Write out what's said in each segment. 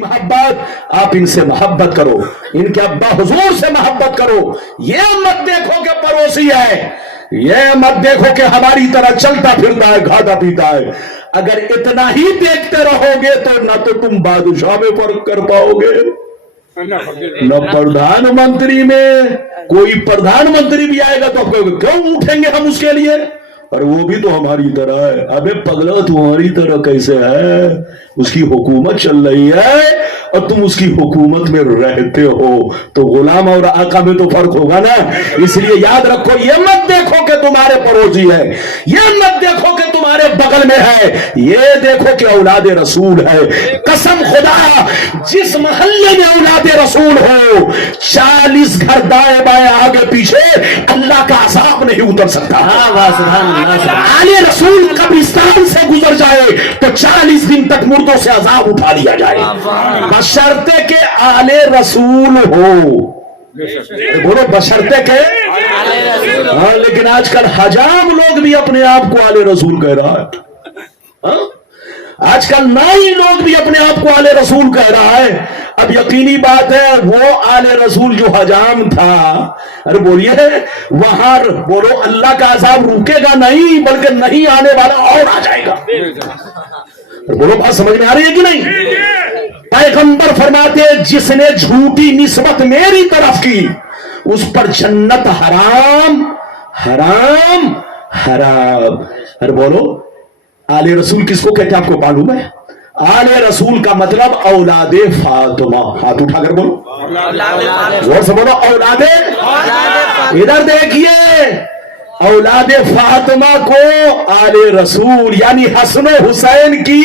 محبت, آپ ان سے محبت کرو, ان کے ابا حضور سے محبت کرو. یہ مت دیکھو کہ پڑوسی ہے, یہ مت دیکھو کہ ہماری طرح چلتا پھرتا ہے, کھاتا پیتا ہے. اگر اتنا ہی دیکھتے رہو گے تو نہ تو تم بادشاہ میں فرق کر پاؤ گے, نہ پردھان منتری میں. کوئی پردھان منتری بھی آئے گا تو کیوں اٹھیں گے ہم اس کے لیے, اور وہ بھی تو ہماری طرح ہے. ابے پگلا تمہاری طرح کیسے ہے, اس کی حکومت چل رہی ہے اور تم اس کی حکومت میں رہتے ہو, تو غلام اور آقا میں تو فرق ہوگا نا. اس لیے یاد رکھو, یہ مت دیکھو کہ تمہارے پڑوسی ہے, یہ مت دیکھو کہ تمہارے بغل میں ہے, یہ دیکھو کہ اولاد رسول ہے. قسم خدا, جس محلے میں اولاد رسول ہو 40 گھر دائیں بائیں آگے پیچھے اللہ کا عذاب نہیں اتر سکتا. آل رسول قبرستان سے گزر جائے تو 40 دن تک مردوں سے عذاب اٹھا لیا جائے, بشرطے کہ آل رسول ہو. بولو بشرطے کہ. ہاں, لیکن آج کل حجام لوگ بھی اپنے آپ کو آل رسول کہہ رہا ہے. آج کل نائی لوگ بھی اپنے آپ کو آل رسول کہہ رہا ہے. اب یقینی بات ہے وہ آل رسول جو حجام تھا, ارے بولیے وہاں بولو اللہ کا عذاب رکے گا نہیں, بلکہ نہیں آنے والا اور آ جائے گا. بولو بات سمجھ میں آ رہی ہے کہ نہیں؟ پیغمبر فرماتے جس نے جھوٹی نسبت میری طرف کی اس پر جنت حرام حرام حرام. ارے بولو آل رسول کس کو کہتے ہیں آپ کو معلوم ہے؟ آل رسول کا مطلب اولاد فاطمہ. ہاتھ اٹھا کر بولو, غور سے بولو, اولاد. ادھر دیکھیے, اولاد فاطمہ کو آل رسول یعنی حسن و حسین کی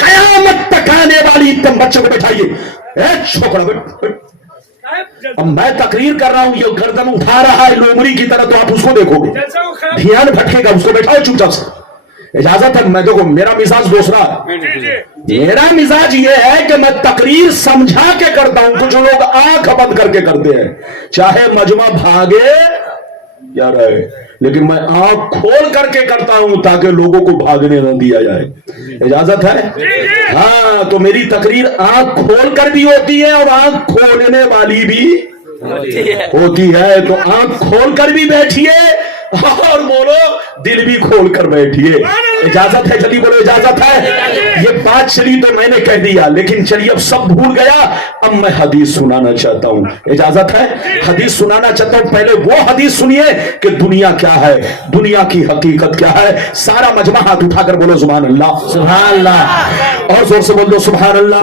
قیامت تک آنے والی. تم بچوں کو بٹھائیے, چھوکرا اب میں تقریر کر رہا ہوں, یہ گردن اٹھا رہا ہے لومڑی کی طرح, تو آپ اس کو دیکھو گے, دھیان بھٹکے گا. اس کو بیٹھاؤ چپ چاپ سے, اجازت ہے. میں دیکھو میرا مزاج دوسرا ہے, میرا مزاج یہ ہے کہ میں تقریر سمجھا کے کرتا ہوں. کچھ لوگ آنکھ بند کر کے کرتے ہیں, چاہے مجمع بھاگے یا رہے, لیکن میں آنکھ کھول کر کے کرتا ہوں تاکہ لوگوں کو بھاگنے نہ دیا جائے. اجازت ہے؟ ہاں, تو میری تقریر آنکھ کھول کر بھی ہوتی ہے اور آنکھ کھولنے والی بھی ہوتی ہے. تو آنکھ کھول کر بھی بیٹھیے اور بولو دل بھی کھول کر بیٹھیے. اجازت ہے؟ چلیے بولو اجازت ہے. یہ بات چلی تو میں نے کہہ دیا, لیکن چلیے اب سب بھول گیا. اب میں حدیث سنانا چاہتا ہوں. اجازت ہے؟ حدیث سنانا چاہتا ہوں. پہلے وہ حدیث سنیے کہ دنیا کیا ہے, دنیا کی حقیقت کیا ہے. سارا مجمع ہاتھ اٹھا کر بولو سبحان اللہ, سبحان اللہ, اور زور سے بولو سبحان اللہ,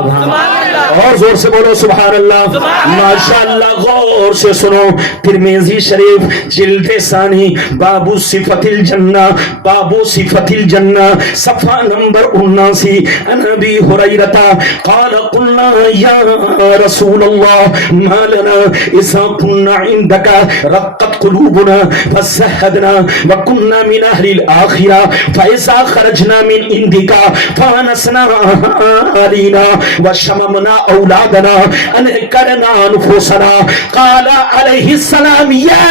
اور زور سے بولو سبحان اللہ. ماشاءاللہ, غور سے سنو. ترمذی شریف جلد ثانی بابو صفت الجنہ, بابو صفت الجنہ, صفحہ نمبر 79. عن ابی ہریرہ قال قلنا یا رسول اللہ ما لنا اذا كنا عندك رقت قلوبنا فزهدنا وكنا من اهل الاخره فاذا خرجنا من عندك فانسنا علينا وشممنا اولادنا انكرنا انفسنا. قال عليه السلام يا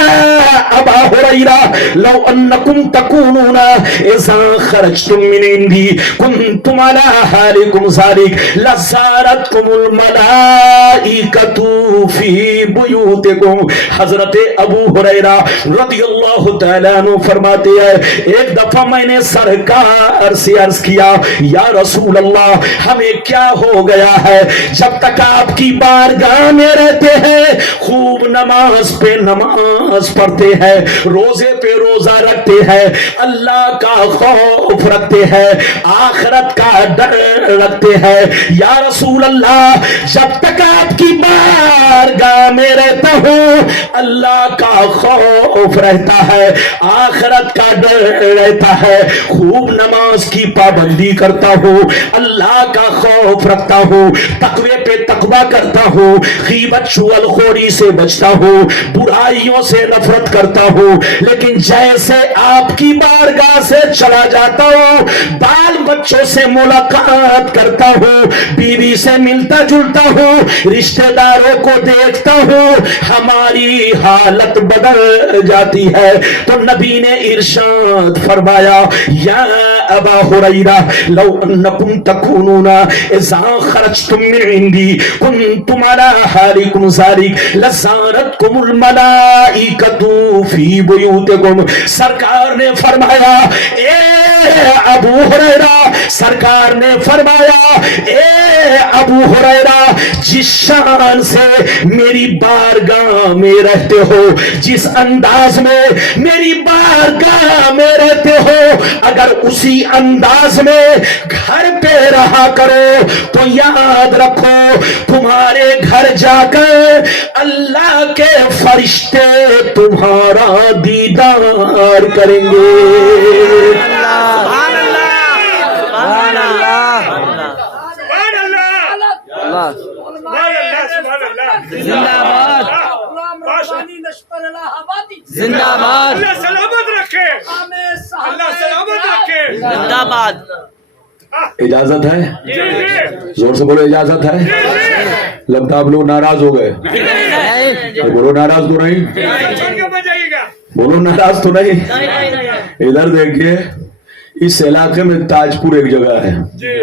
ابا هريره لو انكم تكونون اذا خرجتم من عندي كنتم على حالكم ذلك لزارتكم الملائكه في بيوتكم. حضرت ابو ہریرہ رضی اللہ تعالیٰ عنہ فرماتے ہیں ایک دفعہ میں نے سرکار سے عرض کیا یا رسول اللہ ہمیں کیا ہو گیا ہے, جب تک آپ کی بارگاہ میں رہتے ہیں خوب نماز پہ نماز پڑھتے ہیں, روزے پہ روزہ رکھتے ہیں, اللہ کا خوف رکھتے ہیں, آخرت کا ڈر رکھتے ہیں. یا رسول اللہ جب تک آپ کی بارگاہ میں رہتا ہوں اللہ کا خوف رہتا ہے, آخرت کا ڈر رہتا ہے, خوب نماز کی پابندی کرتا ہوں, اللہ کا خوف رکھتا ہوں, تقوی پہ تقوی کرتا ہوں, غیبت چغل خوری سے بچتا ہوں, برائیوں سے نفرت کرتا ہوں. لیکن جیسے آپ کی بارگاہ سے چلا جاتا ہوں بال بچوں سے ملاقات کرتا ہوں, بیوی سے ملتا جلتا ہوں, رشتہ داروں کو دیکھتا ہوں, ہماری حالت بدل جاتی ہے. تو نبی نے ارشاد فرمایا یا ابا ہریرہ لو انکم تکونون اذا خرجتم من عندی کنتم علی حالکم ذالک لزارتکم الملائکۃ فی بیوتکم. سرکار نے فرمایا اے ابو ہریرہ، سرکار نے فرمایا اے ابو ہریرہ، جس شان سے میری بارگاہ میں رہتے ہو، جس انداز میں میری بارگاہ میں رہتے ہو، اگر اسی انداز میں گھر پہ رہا کرو تو یاد رکھو تمہارے گھر جا کر اللہ کے فرشتے تمہارا دیدار کریں گے. سبحان اللہ، سبحان اللہ، زندہ باد، زندہ باد، اللہ سلامت رکھے، اللہ سلامت رکھے، زندہ باد. اجازت ہے؟ جی جی زور سے بولو اجازت ہے. لگتا آپ لوگ ناراض ہو گئے. بولو ناراض تو نہیں، چھوڑ کے بجائیے گا. بولو ناراض تو نہیں. ادھر دیکھیے، اس علاقے میں تاج پور ایک جگہ ہے. جی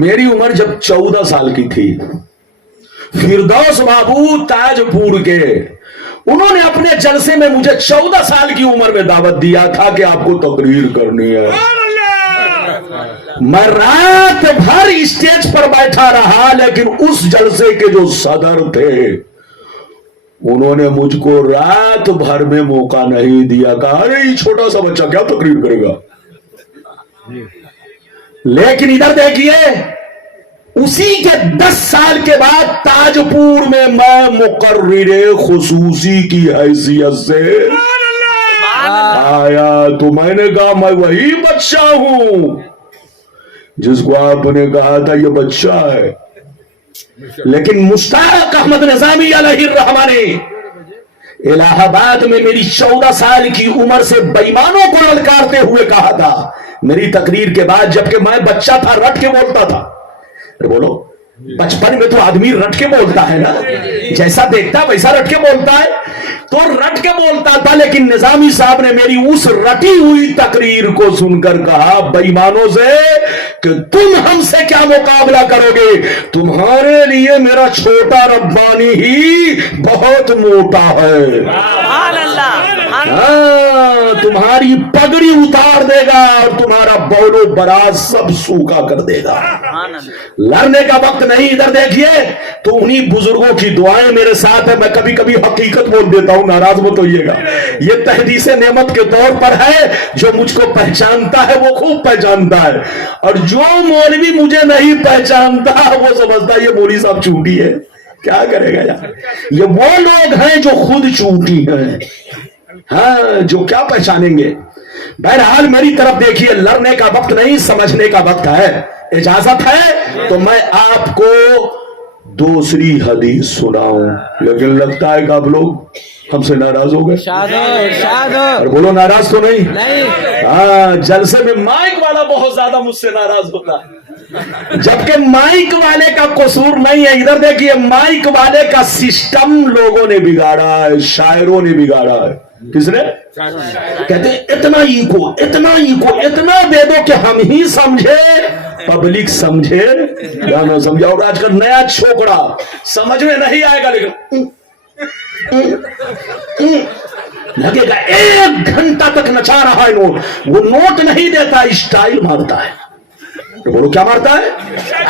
میری عمر جب 14 سال کی تھی، فردوس بابو تاج پور کے، انہوں نے اپنے جلسے میں مجھے 14 سال کی عمر میں دعوت دیا تھا کہ آپ کو تقریر کرنی ہے. سبحان اللہ، میں رات بھر اسٹیج پر بیٹھا رہا، لیکن اس جلسے کے جو صدر تھے انہوں نے مجھ کو رات بھر میں موقع نہیں دیا. کہا ارے یہ چھوٹا سا بچہ کیا تقریر کرے گا. لیکن ادھر دیکھیے، اسی کے 10 سال کے بعد تاج پور میں مقرر خصوصی کی حیثیت سے آیا تو میں نے کہا میں وہی بچہ ہوں جس کو آپ نے کہا تھا یہ بچہ ہے. لیکن مشتاق احمد نظامی علیہ الرحمہ نے الہ آباد میں میری 14 سال کی عمر سے بےایمانوں کو للکارتے ہوئے کہا تھا میری تقریر کے بعد، جبکہ میں بچہ تھا، رٹ کے بولتا تھا. بولو، بچپن میں تو آدمی رٹ کے بولتا ہے نا، جیسا دیکھتا ویسا رٹ کے بولتا ہے، تو رٹ کے بولتا تھا. لیکن نظامی صاحب نے میری اس رٹی ہوئی تقریر کو سن کر کہا بے ایمانوں سے کہ تم ہم سے کیا مقابلہ کرو گے، تمہارے لیے میرا چھوٹا ربانی ہی بہت موٹا ہے. سبحان اللہ، تمہاری پگڑی اتار دے گا اور تمہارا بولو براز سب سوکھا کر دے گا. لڑنے کا وقت نہیں. ادھر دیکھیے، تو انہی بزرگوں کی دعائیں میرے ساتھ ہے. میں کبھی کبھی حقیقت بول دیتا ہوں، ناراض مت ہوئیے گا. یہ تحدیث نعمت کے طور پر ہے. جو مجھ کو پہچانتا ہے وہ خوب پہچانتا ہے، اور جو مولوی مجھے نہیں پہچانتا وہ سمجھتا ہے یہ مولوی صاحب چونٹی ہے. کیا کرے گا یار، یہ وہ لوگ ہیں جو خود چونٹی ہیں. ہاں، جو کیا پہچانیں گے. بہرحال میری طرف دیکھیے، لڑنے کا وقت نہیں، سمجھنے کا وقت ہے. اجازت ہے تو میں آپ کو دوسری حدیث سناؤں. لیکن لگتا ہے کہ آپ لوگ ہم سے ناراض ہو گئے. اور بولو ناراض تو نہیں. ہاں، جلسے میں مائک والا بہت زیادہ مجھ سے ناراض ہوتا ہے، جبکہ مائک والے کا قصور نہیں ہے. ادھر دیکھیے، مائک والے کا سسٹم لوگوں نے بگاڑا ہے، شاعروں نے بگاڑا ہے. کس نے؟ کہتے ہیں اتنا ہی کو اتنا دے دو کہ ہم ہی سمجھے، پبلک سمجھے یا نہ سمجھے. اور آج کل نیا چھوکڑا سمجھ میں نہیں آئے گا، لیکن لگے گا 1 گھنٹہ تک نچا رہا ہے نوٹ. وہ نوٹ نہیں دیتا، اسٹائل مارتا ہے. بولو کیا مارتا ہے؟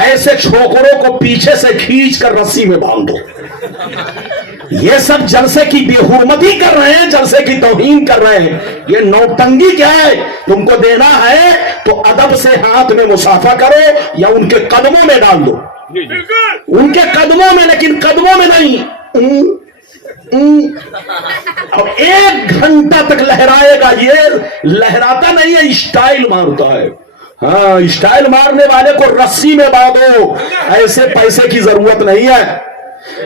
ایسے چھوکروں کو پیچھے سے کھینچ کر رسی میں باندھ دو. یہ سب جلسے کی بے حرمتی کر رہے ہیں، جلسے کی توہین کر رہے ہیں. یہ نوٹنگی کیا ہے؟ تم کو دینا ہے تو ادب سے ہاتھ میں مسافہ کرو یا ان کے قدموں میں ڈال دو. ان کے قدموں میں، لیکن قدموں میں نہیں. اب 1 گھنٹہ تک لہرائے گا. یہ لہراتا نہیں ہے، اسٹائل مارتا ہے. ہاں، اسٹائل مارنے والے کو رسی میں باندھو. ایسے پیسے کی ضرورت نہیں ہے.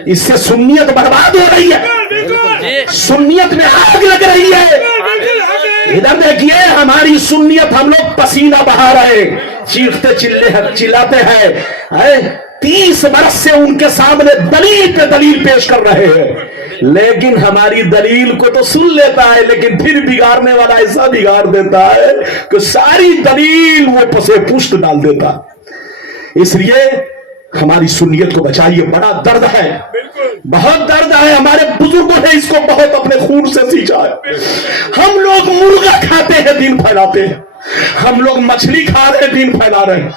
اس سے سنیت برباد ہو رہی ہے، سنیت میں آگ لگ رہی ہے. ادھر دیکھیے، ہماری سنیت ہم لوگ پسینہ بہا رہے، چیختے چلاتے ہیں. 30 برس سے ان کے سامنے دلیل پہ دلیل پیش کر رہے ہیں، لیکن ہماری دلیل کو تو سن لیتا ہے لیکن پھر بگاڑنے والا ایسا بگاڑ دیتا ہے کہ ساری دلیل وہ پسے پشت ڈال دیتا. اس لیے ہماری سنیت کو بچائیے. بڑا درد ہے, بہت درد ہے. ہمارے بزرگوں نے اس کو بہت اپنے خون سے سینچا ہے. ہم لوگ مرغا کھاتے ہیں دین پھیلاتے ہیں, ہم لوگ مچھلی کھا رہے ہیں دین پھیلا رہے ہیں.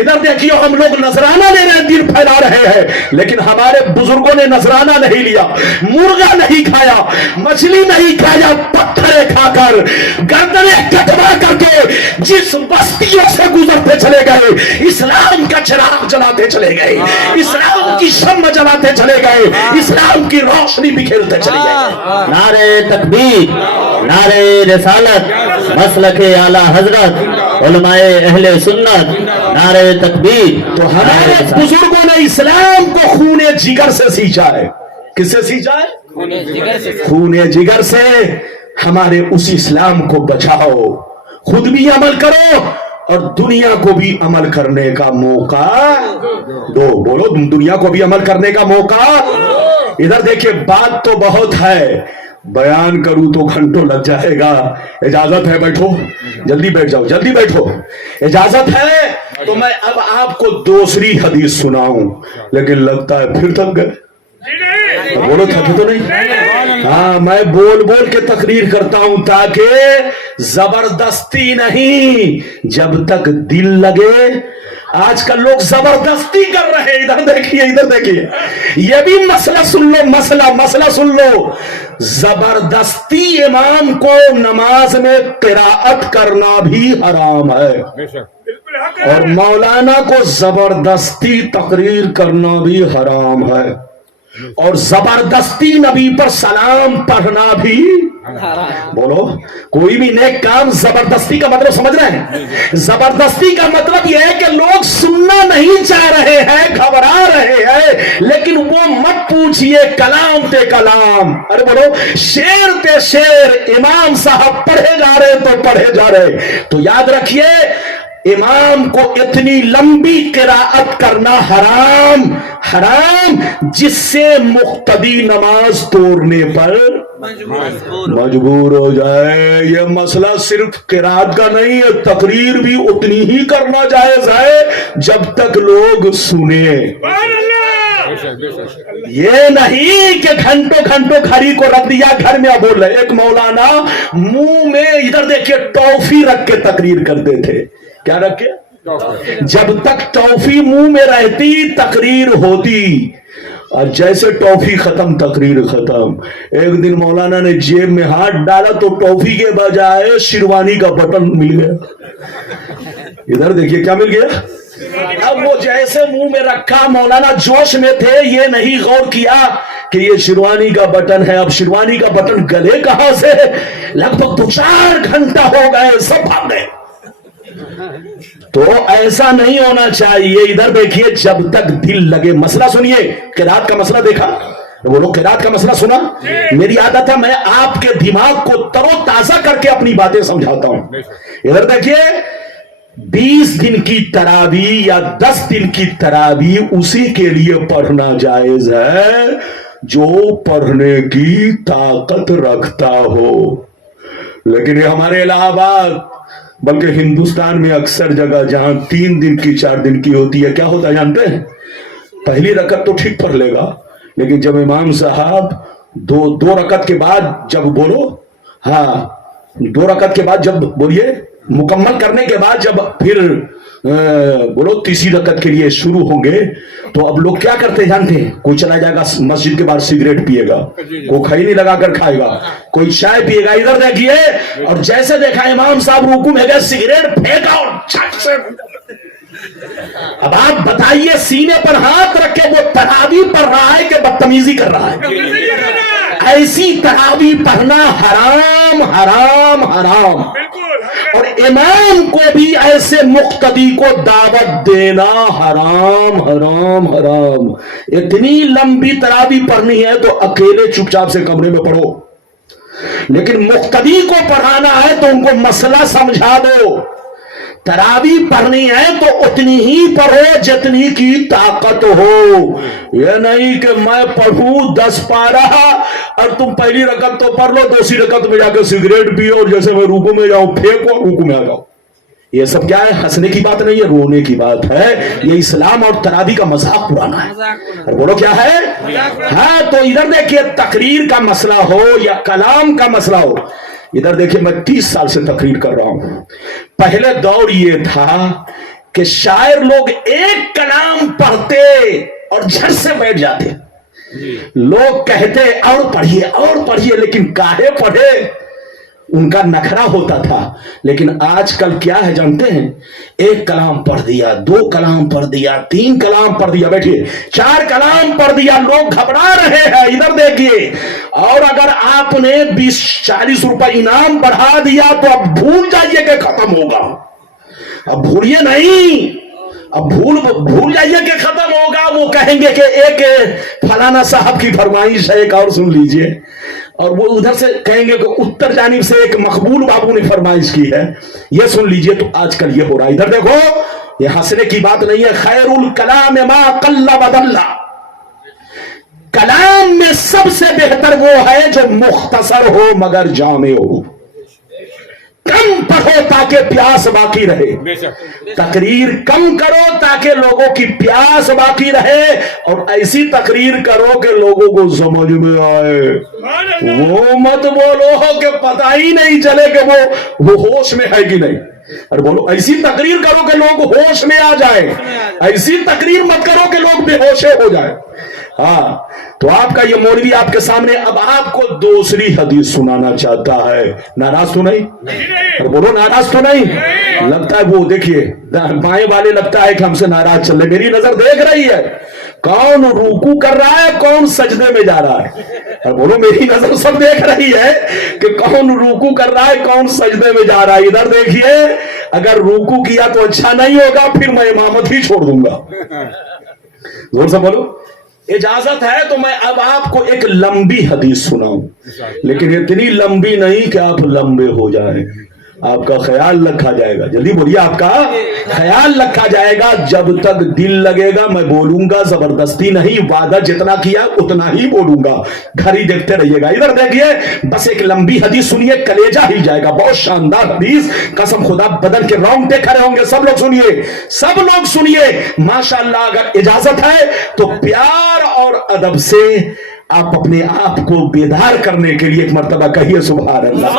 ادھر دیکھیے ہم لوگ نذرانہ لے رہے ہیں دین پھیلا رہے ہیں. لیکن ہمارے بزرگوں نے نذرانہ نہیں لیا, مرغا نہیں کھایا, مچھلی نہیں کھایا, پتھرے کھا کر گردنیں کٹوا کر کے جس بستیوں سے گزرتے چلے گئے اسلام کا چراغ جلاتے چلے گئے, اسلام کی شمع جلاتے چلے گئے, اسلام کی روشنی بکھیرتے چلے گئے. نعرے تکبیر, نعرے رسالت, مسلک اعلی حضرت, علماء اہل سنت, نعرے تکبیر. تو ہمارے بزرگوں نے اسلام کو خون جگر سے سینچا ہے. کس سے سینچا ہے؟ خون جگر سے. ہمارے اس اسلام کو بچاؤ, خود بھی عمل کرو اور دنیا کو بھی عمل کرنے کا موقع دو. بولو, دنیا کو بھی عمل کرنے کا موقع. ادھر دیکھیں بات تو بہت ہے, بیان کروں تو گھنٹوں لگ جائے گا. اجازت ہے بیٹھو, جلدی بیٹھ جاؤ, جلدی بیٹھو, اجازت ہے تو میں اب آپ کو دوسری حدیث سناؤں. لیکن لگتا ہے پھر تک گئے. بولو تھکی تو نہیں؟ ہاں, میں بول بول کے تقریر کرتا ہوں تاکہ زبردستی نہیں, جب تک دل لگے. آج کل لوگ زبردستی کر رہے ہیں. ادھر دیکھیے, ادھر دیکھیے, یہ بھی مسئلہ سن لو, مسئلہ سن لو. زبردستی امام کو نماز میں قراءت کرنا بھی حرام ہے, اور مولانا کو زبردستی تقریر کرنا بھی حرام ہے, اور زبردستی نبی پر سلام پڑھنا بھی. بولو, کوئی بھی نیک کام زبردستی کا مطلب سمجھ رہے ہیں؟ زبردستی کا مطلب یہ ہے کہ لوگ سننا نہیں چاہ رہے ہیں, گھبرا رہے ہیں, لیکن وہ مت پوچھئے کلام تے کلام. ارے بولو, شیر تے شیر امام صاحب پڑھے جا رہے تو پڑھے جا رہے. تو یاد رکھیے امام کو اتنی لمبی قراءت کرنا حرام, حرام جس سے مقتدی نماز توڑنے پر مجبور ہو جائے. یہ مسئلہ صرف قراءت کا نہیں ہے, تقریر بھی اتنی ہی کرنا جائز ہے جب تک لوگ سنیں. یہ نہیں کہ گھنٹوں گھنٹوں گھڑی کو رکھ دیا گھر میں بول رہے. ایک مولانا منہ میں ادھر دیکھیے ٹافی رکھ کے تقریر کرتے تھے. کیا رکھے؟ جب تک ٹافی منہ میں رہتی تقریر ہوتی, اور جیسے ٹافی ختم تقریر ختم. ایک دن مولانا نے جیب میں ہاتھ ڈالا تو ٹافی کے بجائے شیروانی کا بٹن مل گیا. ادھر دیکھیے کیا مل گیا. اب وہ جیسے منہ میں رکھا, مولانا جوش میں تھے, یہ نہیں غور کیا کہ یہ شیروانی کا بٹن ہے. اب شیروانی کا بٹن گلے کہاں سے؟ لگ بھگ 2-4 گھنٹہ ہو گئے, سب بھاگ گئے. تو ایسا نہیں ہونا چاہیے. ادھر دیکھیے, جب تک دل لگے. مسئلہ سنیے, قرات کا مسئلہ دیکھا, وہ لوگ قرات کا مسئلہ سنا. میری عادت ہے میں آپ کے دماغ کو تر و تازہ کر کے اپنی باتیں سمجھاتا ہوں. ادھر دیکھیے, 20 دن کی تراویح یا 10 دن کی تراویح اسی کے لیے پڑھنا جائز ہے جو پڑھنے کی طاقت رکھتا ہو. لیکن یہ ہمارے الہ آباد بلکہ ہندوستان میں اکثر جگہ جہاں 3 دن کی 4 دن کی ہوتی ہے, کیا ہوتا ہے جانتے ہیں؟ پہلی رکعت تو ٹھیک پڑھ لے گا, لیکن جب امام صاحب دو رکعت کے بعد جب بولو, ہاں 2 رکعت کے بعد جب بولیے مکمل کرنے کے بعد جب پھر بولو تیسری رکعت کے لیے شروع ہوں گے, تو اب لوگ کیا کرتے جانتے ہیں؟ کوئی چلا جائے گا مسجد کے باہر سگریٹ پیے گا, کوئی کھائی لگا کر کھائے گا, کوئی چائے پیے گا. ادھر دیکھیے, اور جیسے دیکھا امام صاحب رکوع میں گئے, سگریٹ پھینکا اور چھٹ سے. اب آپ بتائیے, سینے پر ہاتھ رکھ کے وہ تراویح پڑھ رہا ہے کہ بدتمیزی کر رہا ہے؟ ایسی تراویح پڑھنا حرام حرام حرام. اور امام کو بھی ایسے مقتدی کو دعوت دینا حرام حرام حرام. اتنی لمبی تراویح پڑھنی ہے تو اکیلے چپ چاپ سے کمرے میں پڑھو, لیکن مقتدی کو پڑھانا ہے تو ان کو مسئلہ سمجھا دو तरावी पढ़नी है तो उतनी ही पढ़ो जितनी की ताकत हो। ये नहीं कि मैं पढ़ूं 10 पारा और तुम पहली रकत तो पढ़ लो, दूसरी रकत में जाकर सिगरेट पियो और जैसे मैं रुकू में जाऊं फेंको रुकू में आ जाओ। ये सब क्या है? हंसने की बात नहीं है, रोने की बात है। ये इस्लाम और तरावी का मजाक पुराना है। और बोलो क्या है? हाँ, तो इधर देखिए, तकरीर का मसला हो या कलाम का मसला हो, इधर देखिए मैं 30 साल से तकरीर कर रहा हूं। पहले दौर ये था कि शायर लोग एक कलाम पढ़ते और झट से बैठ जाते। लोग कहते और पढ़िए, लेकिन काहे पढ़े, उनका नखरा होता था। लेकिन आजकल क्या है जानते हैं? एक कलाम पढ़ दिया, 2 कलाम पढ़ दिया, 3 कलाम पढ़ दिया, बैठिए 4 कलाम पढ़ दिया, लोग घबरा रहे हैं। इधर देखिए, और अगर आपने 20-40 रुपए इनाम बढ़ा दिया तो अब भूल जाइए कि खत्म होगा। अब भूलिए नहीं, अब भूल जाइए कि खत्म होगा। वो कहेंगे कि एक फलाना साहब की फरमाइश है, एक और सुन लीजिए। और वो उधर से कहेंगे कि उत्तर जानिब से एक मकबूल बाबू ने फरमाइश की है, ये सुन लीजिए। तो आजकल ये हो रहा है। इधर देखो, ये हंसने की बात नहीं है। खैरुल कलाम मा कल्ला बदल्ला, कलाम में सबसे बेहतर वो है जो मुख्तसर हो मगर जामे हो। कम पढ़ो ताकि प्यास बाकी रहे, तकरीर कम करो ताकि लोगों की प्यास बाकी रहे, और ऐसी तकरीर करो कि लोगों को समझ में आए। वो मत बोलो कि पता ही नहीं चले कि वो होश में है कि नहीं। अरे बोलो, ऐसी तकरीर करो कि लोग होश में आ जाए, ऐसी तकरीर मत करो कि लोग बेहोशे हो जाए। हाँ, तो आपका ये मौलवी आपके सामने अब आपको दूसरी हदीस सुनाना चाहता है। नाराज तो नहीं? और बोलो नाराज तो नहीं? लगता है वो देखिए बाएं वाले, लगता है कि हमसे नाराज चल रहे। मेरी नजर देख रही है कौन रुकू कर रहा है, कौन सजदे में जा रहा है। और बोलो, मेरी नजर सब देख रही है कि कौन रुकू कर रहा है, कौन सजदे में जा रहा है। इधर देखिए, अगर रुकू किया तो अच्छा नहीं होगा, फिर मैं इमामत ही छोड़ दूंगा। जोर से बोलो। इजाजत है तो मैं अब आपको एक लंबी हदीस सुनाऊं, लेकिन इतनी लंबी नहीं कि आप लंबे हो जाएं। आपका ख्याल रखा जाएगा। जल्दी बोलिए, आपका ख्याल रखा जाएगा। जब तक दिल लगेगा मैं बोलूंगा, जबरदस्ती नहीं। वादा जितना किया उतना ही बोलूंगा, घड़ी देखते रहिएगा। इधर देखिए, बस एक लंबी हदीस सुनिए, कलेजा हिल जाएगा। बहुत शानदार हदीस, कसम खुदा बदन के रोंगटे खड़े होंगे। सब लोग सुनिए, सब लोग सुनिए माशाअल्लाह। अगर इजाजत है तो प्यार और अदब से आप अपने आप को बेदार करने के लिए एक मर्तबा कहिए सुभान अल्लाह,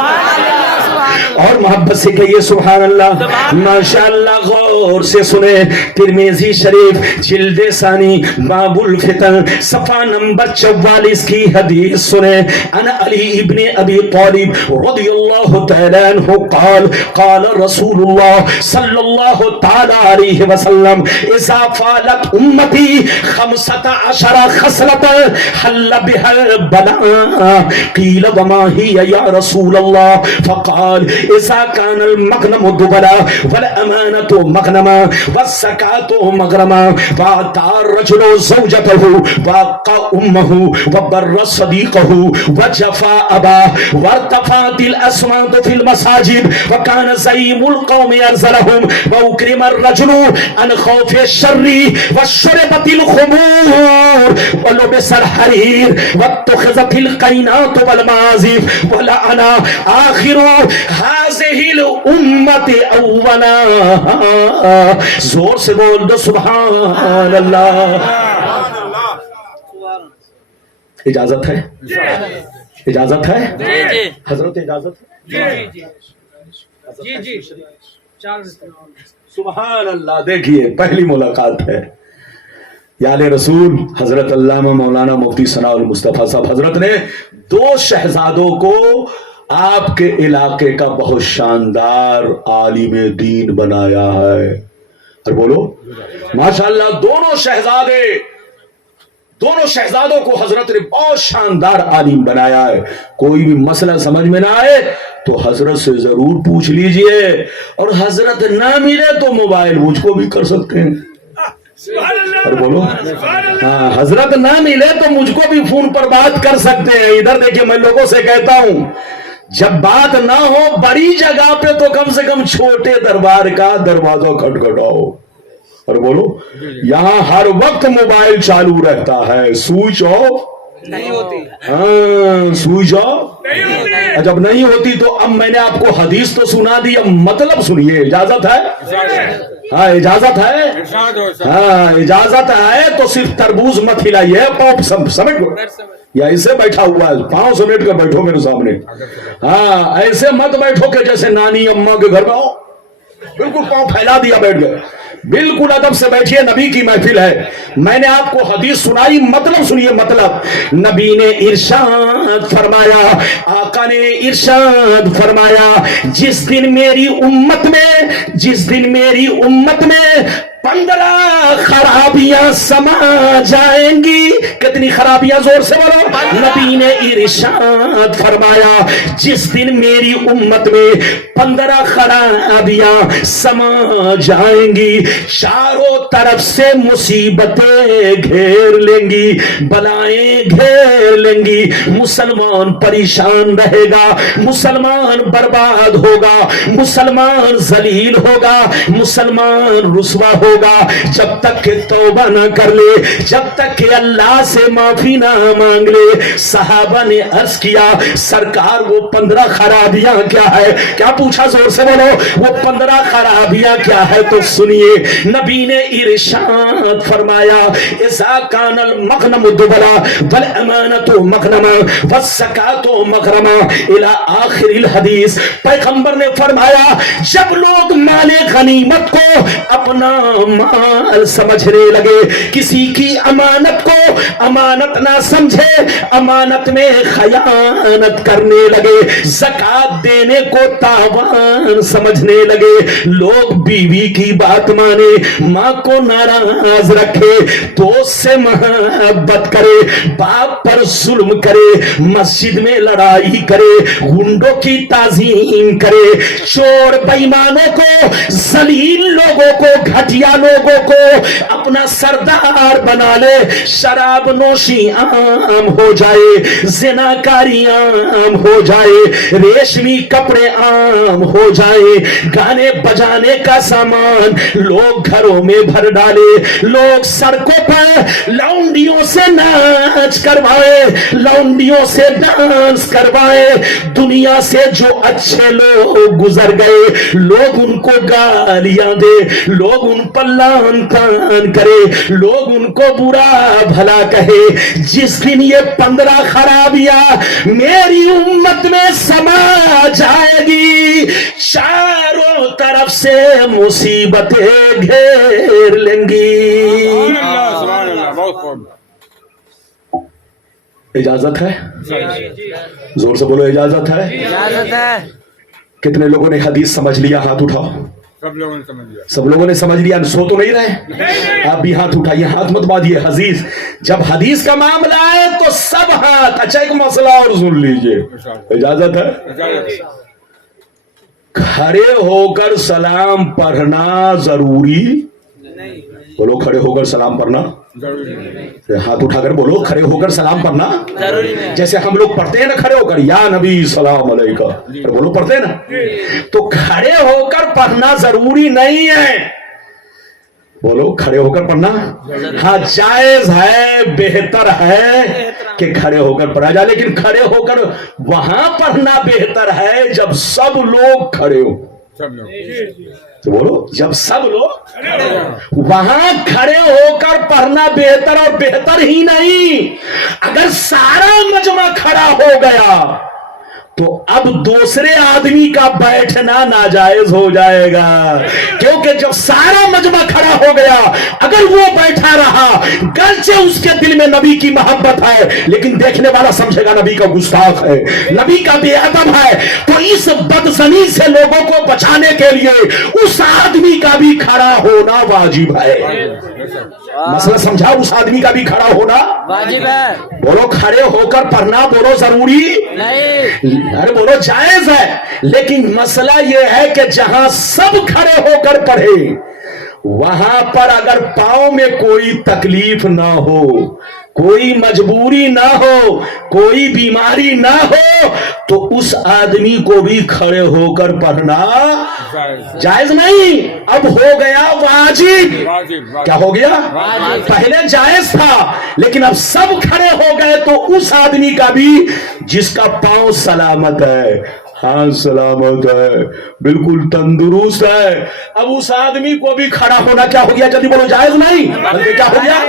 और मोहब्बत से कहिए सुभान अल्लाह। माशाअल्लाह, गौर से सुने। तिरमिज़ी शरीफ जिल्दे सानी बाबुल फितन सफा नंबर 44 की हदीस सुने। अन अली इब्ने अबी तालिब रदियल्लाहु तआला अन्हु क़ाल क़ाल रसूलुल्लाह सल्लल्लाहु तआला अलैहि वसल्लम इज़ा फ़ालत उम्मती 15 खसलत हल्ल बिहल बला क़ील वमा हिया या रसूलल्लाह फ़क़ाल इज़ा कानल मग़नमु दुबला वल अमानतु मग़नमा वज़्ज़कातु मग़रमा वअतार रजुलु ज़ौजतहु वअक़ा उम्महु वबर्र सदीक़हु वजफ़ा अबा वरतफ़अतिल अस्वातु फिल मसाजिद वकान ज़ईमुल क़ौमि अरज़लहुम वउक्रिम अर्रजुलु अन ख़ौफ़ि शर्रि वशुरिबतिल ख़ुमूर वलुबिसल हरीर वत्तख़िज़तिल क़ैनातु वल माज़िफ़ वलअना आख़िरु हाज़िहिल उम्मति अव्वला। जोर से बोल दो सुभान अल्लाह। इजाजत है? इजाजत है? हजरत इजाजत है? जी सुभान अल्लाह। देखिए, पहली मुलाकात है याले रसूल हजरत अल्लामा मौलाना मुफ्ती सनाउल मुस्तफा साहब। हजरत ने 2 शहजादों को आपके इलाके का बहुत शानदार आलिम दीन बनाया है। और बोलो माशाअल्लाह, दोनों शहजादों को हजरत ने बहुत शानदार आलिम बनाया है। कोई भी मसला समझ में ना आए तो हजरत से जरूर पूछ लीजिए, और हजरत ना मिले तो मोबाइल मुझको भी कर सकते हैं। और बोलो, हाँ, हजरत ना मिले तो मुझको भी फोन पर बात कर सकते हैं। इधर देखिए, मैं लोगों से कहता हूं जब बात ना हो बड़ी जगह पे तो कम से कम छोटे दरबार का दरवाजा खटखटाओ। और बोलो, यहां हर वक्त मोबाइल चालू रहता है, स्विच ऑफ नहीं होती। हाँ, स्विच ऑफ नहीं होती। जब नहीं होती तो अब मैंने आपको हदीस तो सुना दी, अब मतलब सुनिए। इजाजत है? हाँ इजाजत है। हाँ इजाजत है तो सिर्फ तरबूज मत हिलाइए, पाँव समेट लो, या ऐसे बैठा हुआ है पाँव समेट कर बैठो मेरे सामने। हाँ ऐसे मत बैठो कि जैसे नानी अम्मा के घर में हो, बिल्कुल पाँव फैला दिया बैठ गए। बिल्कुल अदब से बैठिए, नबी की महफिल है। मैंने आपको हदीस सुनाई, मतलब सुनिए। मतलब नबी ने इरशाद फरमाया, आका ने इरशाद फरमाया, जिस दिन मेरी उम्मत में 15 खराबियां समा जाएंगी। कितनी खराबियां? जोर से बोलो। नबी ने इरशाद फरमाया, जिस दिन मेरी उम्मत में 15 खराबियां समा जाएंगी, चारों तरफ से मुसीबतें घेर लेंगी, बलाएं घेर लेंगी, मुसलमान परेशान रहेगा, मुसलमान बर्बाद होगा, मुसलमान जलील होगा, मुसलमान रुसवा होगा, जब तक कि तौबा ना कर ले, जब तक कि अल्लाह से माफी ना मांग ले। सहाबा ने अर्ज किया, सरकार वो 15 खराबियां क्या है? क्या पूछा? जोर से बोलो, वो 15 खराबियां क्या है? तो सुनिए, नबी ने इरशाद फरमाया, इज़ा कानल मग़नम दुबला वल अमानतु मग़नमा वज़्ज़कातु मग़रमा इला आखिरिल हदीस। पैगंबर ने फरमाया, जब लोग माले गनीमत को अपना माल समझने लगे, किसी की अमानत को अमानत ना समझे, अमानत में खयानत करने लगे, ज़कात देने को तावान समझने लगे, लोग बीवी की बात माने, माँ को नाराज रखे, दोस्त से मोहब्बत करे, बाप पर जुल्म करे, मस्जिद में लड़ाई करे, गुंडों की ताजीम करे, चोर बेईमानों को, जलील लोगों को, घटिया लोगों को अपना सरदार बना ले, शराब नोशी आम हो जाए, जिनाकारी आम हो जाए, रेशमी कपड़े आम हो जाए, गाने बजाने का सामान लोग घरों में भर डाले, लोग सड़कों पर लौंडियों से नाच करवाए, लौंडियों से डांस करवाए, दुनिया से जो अच्छे लोग गुजर गए, लोग उनको गालियां दे, लोग उन पर लान तान करे, लोग उनको बुरा भला कहे। जिस दिन ये 15 खराबियां मेरी उम्मत में समा जाएगी, चारों तरफ से मुसीबतें घेर लेंगी। इजाजत है? जोर से बोलो, इजाजत है? इजाजत है। कितने लोगों ने हदीस समझ लिया? हाथ उठाओ। सब लोगों ने समझ लिया। सब लोगों ने समझ लिया। सो तो नहीं रहे? आप भी हाथ उठाइए, हाथ मत बांधिए। हदीस, जब हदीस का मामला है तो सब हाथ। अच्छा एक मसला और सुन लीजिए, इजाजत है? खड़े होकर सलाम पढ़ना जरूरी? बोलो, खड़े होकर सलाम पढ़ना जरूरी? हाथ उठाकर बोलो, खड़े होकर सलाम पढ़ना जरूरी नहीं। जैसे हम लोग पढ़ते हैं ना खड़े होकर, या नबी सलाम अलैका, बोलो पढ़ते हैं ना, तो खड़े होकर पढ़ना जरूरी नहीं है। बोलो, खड़े होकर पढ़ना हाँ जायज है, बेहतर है कि खड़े होकर पढ़ा जाए, लेकिन खड़े होकर वहां पढ़ना बेहतर है जब सब लोग खड़े हो। सब लोग तो बोलो, जब सब लोग वहां खड़े होकर पढ़ना बेहतर। और बेहतर ही नहीं, अगर सारा मजमा खड़ा हो गया तो अब दूसरे आदमी का बैठना नाजायज हो जाएगा, क्योंकि जब सारा मजमा खड़ा हो गया, अगर वो बैठा रहा, गर्चे उसके दिल में नबी की मोहब्बत है, लेकिन देखने वाला समझेगा नबी का गुस्ताख है, नबी का बेअदब है, तो इस बदजनी से लोगों को बचाने के लिए उस आदमी का भी खड़ा होना वाजिब है। मसला समझा? उस आदमी का भी खड़ा होना वाजिब है। बोलो, खड़े होकर पढ़ना बोलो जरूरी नहीं। अरे बोलो जायज है, लेकिन मसला यह है कि जहां सब खड़े होकर पढ़े, वहां पर अगर पांव में कोई तकलीफ ना हो कोई मजबूरी ना हो, कोई बीमारी ना हो, तो उस आदमी को भी खड़े होकर पढ़ना जायज नहीं, अब हो गया वाजिब। क्या हो गया? पहले जायज था, लेकिन अब सब खड़े हो गए तो उस आदमी का भी जिसका पांव सलामत है, हाँ सलामत है, बिल्कुल तंदुरुस्त है, अब उस आदमी को भी खड़ा होना क्या हो गया? जल्दी बोलो, जायज नहीं? क्या हो गया?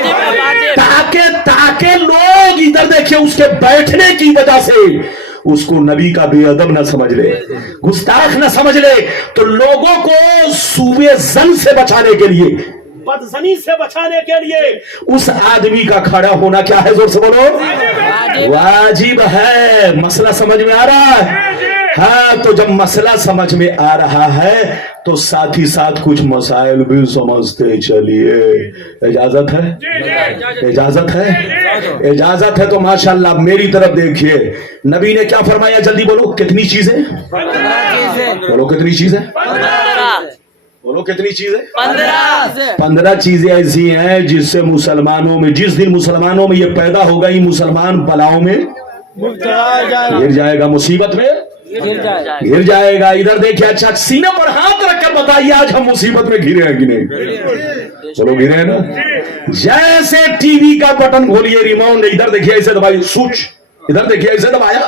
ताके लोग इधर देखिए उसके बैठने की वजह से उसको नबी का बेअदब न समझ ले, गुस्ताख न समझ ले, तो लोगों को सूबे जन से बचाने के लिए, बदजनी से बचाने के लिए उस आदमी का खड़ा होना क्या है? जोर से बोलो, वाजिब है। मसला समझ में आ रहा है? हाँ, तो जब मसला समझ में आ रहा है तो साथ ही साथ कुछ मसाइल भी समझते चलिए। इजाजत है? इजाजत है? इजाजत है तो माशाल्लाह मेरी तरफ देखिए, नबी ने क्या फरमाया? जल्दी बोलो, कितनी चीजें? बोलो कितनी चीजें? बोलो कितनी चीजें? 15 चीजें ऐसी हैं जिससे मुसलमानों में, जिस दिन मुसलमानों में ये पैदा होगा, ये मुसलमान बलाओं में गिर जाएगा, मुसीबत में गिर जाएगा। इधर देखिए, अच्छा सीने पर हाथ रखकर बताइए आज हम मुसीबत में घिरे हैं कि नहीं? चलो घिरे हैं ना? जैसे टीवी का बटन खोलिए, रिमोट इधर देखिए ऐसे दबाइए, स्विच इधर देखिए ऐसे दबाया,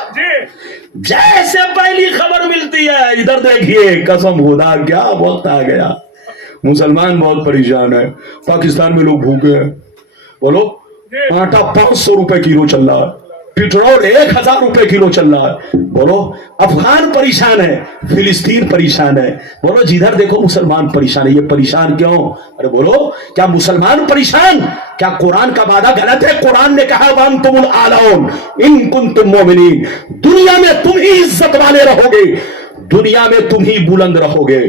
जैसे पहली खबर मिलती है इधर देखिए, कसम खुदा क्या वक्त आ गया, मुसलमान बहुत परेशान है, पाकिस्तान में लोग भूखे हैं, बोलो आटा 500 रुपए किलो चल रहा है, पेट्रोल 1000 रुपए किलो चल रहा है, बोलो अफगान परेशान है, फिलिस्तीन परेशान है, बोलो जिधर देखो मुसलमान परेशान है। ये परेशान क्यों? अरे बोलो, क्या मुसलमान परेशान? क्या कुरान का वादा गलत है? कुरान ने कहा वान तुमुल आलौन इन कुंतुम मोमिनीन, दुनिया में तुम ही इज्जत वाले रहोगे, दुनिया में तुम ही बुलंद रहोगे,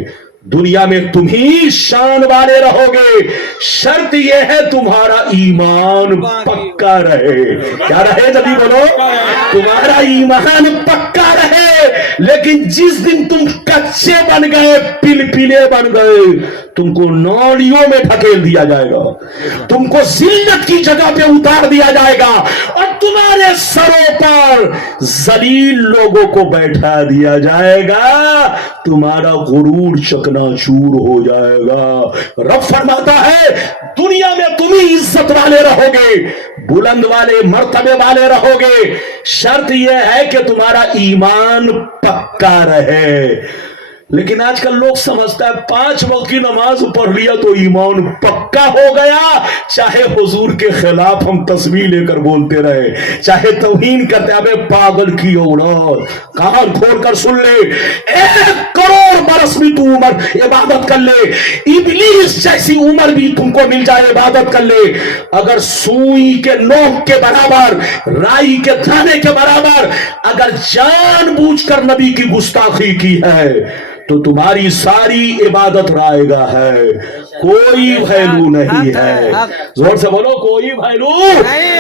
दुनिया में तुम ही शान वाले रहोगे, शर्त यह है तुम्हारा ईमान पक्का रहे। क्या रहे? जल्दी बोलो, तुम्हारा ईमान पक्का रहे। लेकिन जिस दिन तुम कच्चे बन गए, पिलपिले बन गए, तुमको नौलियों में ढकेल दिया जाएगा, तुमको जिल्लत की जगह पे उतार दिया जाएगा और तुम्हारे सरों पर जलील लोगों को बैठा दिया जाएगा, तुम्हारा गुरूर चकनाचूर हो जाएगा। रब फरमाता है दुनिया में तुम ही इज्जत वाले रहोगे, बुलंद वाले, मर्तबे वाले रहोगे, शर्त यह है कि तुम्हारा ईमान पक्का रहे। लेकिन आजकल लोग समझता है 5 वक्त की नमाज पढ़ लिया तो ईमान पक्का हो गया, चाहे हुजूर के खिलाफ हम तस्वीर लेकर बोलते रहे, चाहे तौहीन करते, अबे पागल की औलाद, कान खोल कर सुन ले, 1 करोड़ बरस भी तू उम्र इबादत कर ले, इब्लीस जैसी उम्र भी तुमको मिल जाए, इबादत कर ले, अगर सुई के नोक के बराबर, राई के दाने के बराबर अगर जानबूझकर नबी की गुस्ताखी की है तो तुम्हारी सारी इबादत रायगा है, कोई वैल्यू नहीं है। जोर से बोलो, कोई वैल्यू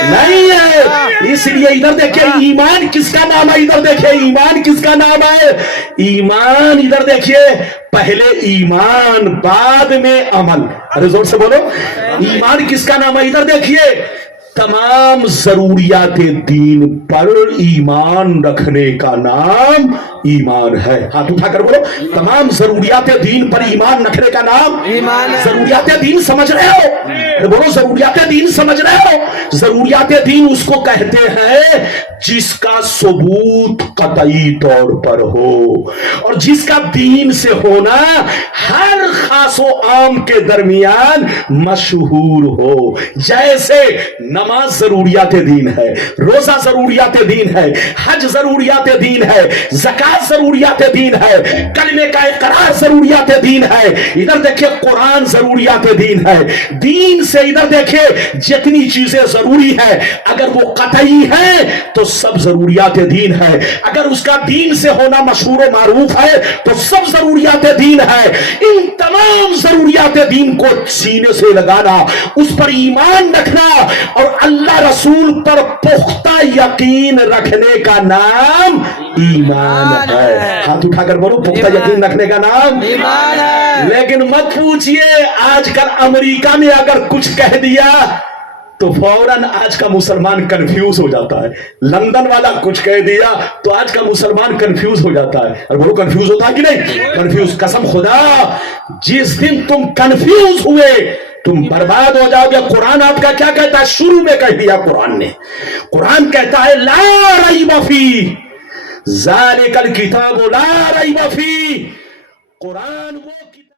नहीं है। इसलिए इधर देखिए ईमान किसका नाम है, इधर देखिए ईमान किसका नाम है। ईमान इधर देखिए, पहले ईमान बाद में अमल। अरे जोर से बोलो, ईमान किसका नाम है? इधर देखिए, तमाम जरूरियात दीन पर ईमान रखने का नाम ईमान है। हाथ उठाकर बोलो, तमाम जरूरियात दीन पर ईमान रखने का नाम ईमान है। जरूरियात दीन समझ रहे हो? बोलो, जरूरियात दीन समझ रहे हो? जरूरियात दीन उसको कहते हैं जिसका सबूत कतई तौर पर हो और जिसका दीन से होना हर खासो आम के दरमियान मशहूर हो। जैसे नमाज जरूरियात दीन है, रोजा जरूरियात दीन है, हज जरूरियात दीन है, ज़कात जरूरियात दीन है, कलमे का इकरार जरूरियात दीन है। इधर देखिए कुरान जरूरियात दीन है। दीन से इधर देखिए जितनी चीजें जरूरी है, अगर वो कतई है तो सब जरूरियात दीन है, अगर उसका दीन से होना मशहूर मारूफ है तो सब जरूरियात दीन है। इन तमाम जरूरियात दीन को सीने से लगाना, उस पर ईमान रखना और अल्लाह रसूल पर पुख्ता यकीन रखने का नाम ईमान है। हाथ उठाकर बोलो, पुख्ता यकीन रखने का नाम ईमान है। लेकिन मत पूछिए आजकल अमेरिका में अगर कुछ कह दिया तो फौरन आज का मुसलमान कंफ्यूज हो जाता है। लंदन वाला कुछ कह दिया तो आज का मुसलमान कंफ्यूज हो जाता है। और वो कंफ्यूज होता है कि नहीं? कंफ्यूज। कसम खुदा, जिस दिन तुम कंफ्यूज हुए तुम बर्बाद हो जाओगे। कुरान आपका क्या कहता है? शुरू में कह दिया कुरान ने, कुरान कहता है ला रैब फी ज़ालिकल किताब ला रैब फी। कुरान वो